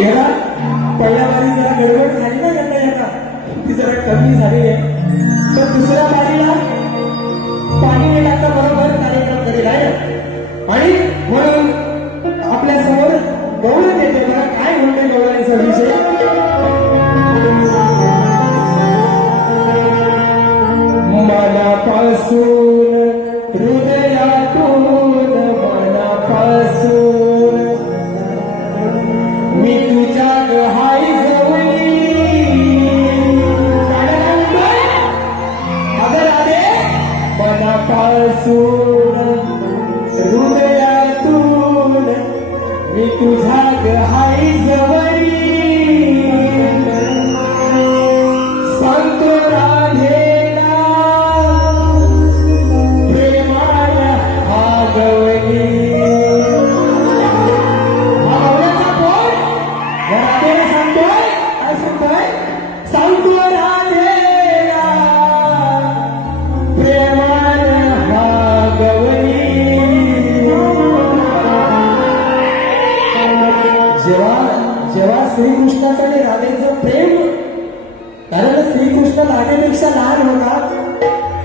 याला पहिल्या बारी जरा गडबड झाली ना यांना यांना ती जरा कमी झाली आहे. तर दुसऱ्या बारीला पाणी माझ्यापेक्षा लहान होता.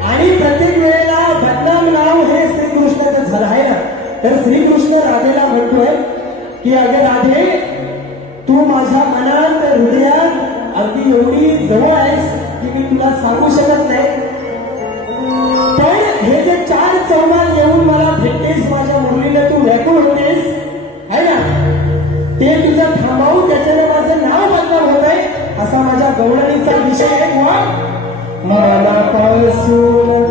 आणि प्रत्येक वेळेला बदनाम नाव हे श्रीकृष्णाचं झालं आहे ना. तर श्रीकृष्ण राधेला म्हणतोय की अगे राधे तू माझ्या मनात हृदयात अगदी एवढी जवळ आहेस की मी तुला सांगू शकत नाही. पण हे जे चार चौमान येऊन मला भेटतेस माझ्या मुलीला तू व्याकुळ होणे असा माझ्या गवळणीचा विषय आहे मला पासून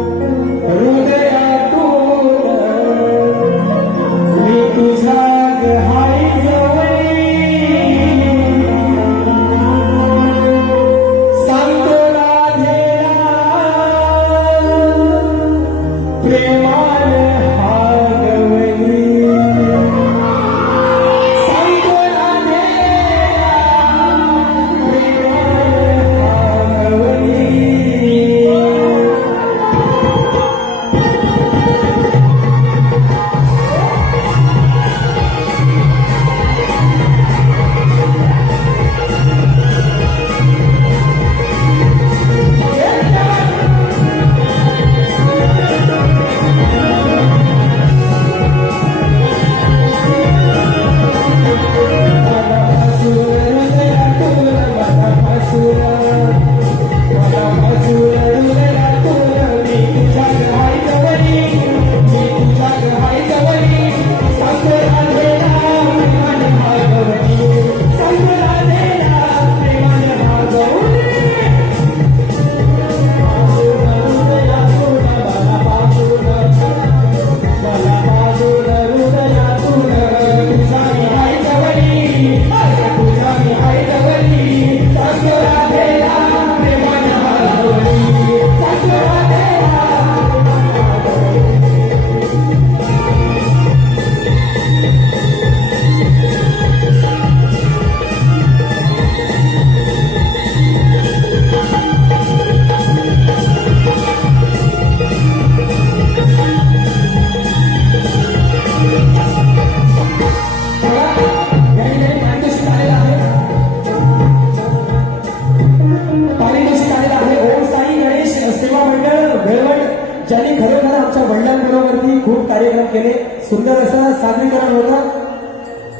केले. सुंदर असं सादरीकरण होतं.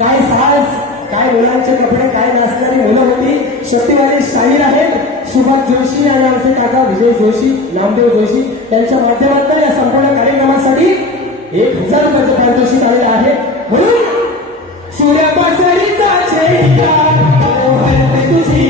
काय साज काय मुलांचे कपडे काय नाचणारी मुलं होती. शेवटीवाले शाहीर आहेत. सुभाष जोशी आणि आमचे काका विजय जोशी नामदेव जोशी त्यांच्या माध्यमातून या संपूर्ण कार्यक्रमासाठी एक हजार रुपयाचं पारितोषिक आलेलं आहे. म्हणून सूर्यापासून तुझी